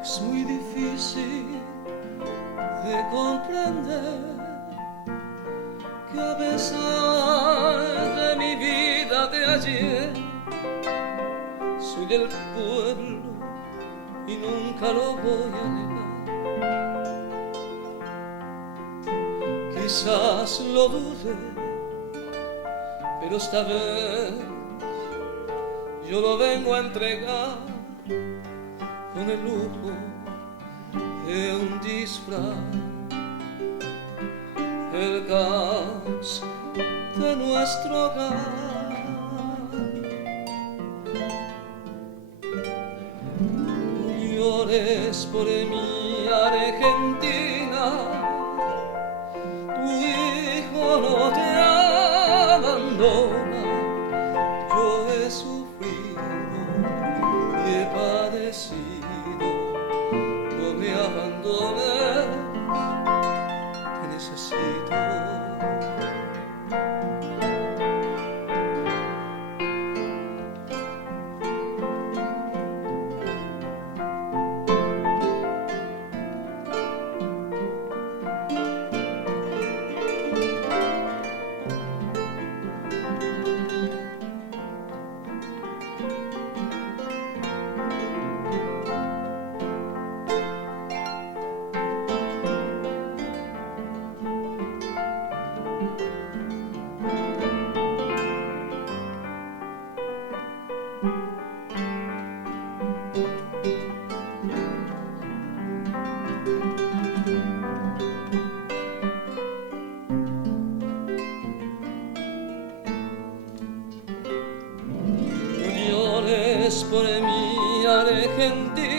Es muy difícil de comprender que a pesar de mi vida de ayer soy del pueblo y nunca lo voy a negar. Quizás lo dude, pero esta vez yo lo vengo a entregar con el lujo de un disfraz, el caos de nuestro hogar. No llores por mi Argentina, tu hijo no te abandona. Yo he sufrido y he padecido, no me abandones, te necesito. Por mi Argentina,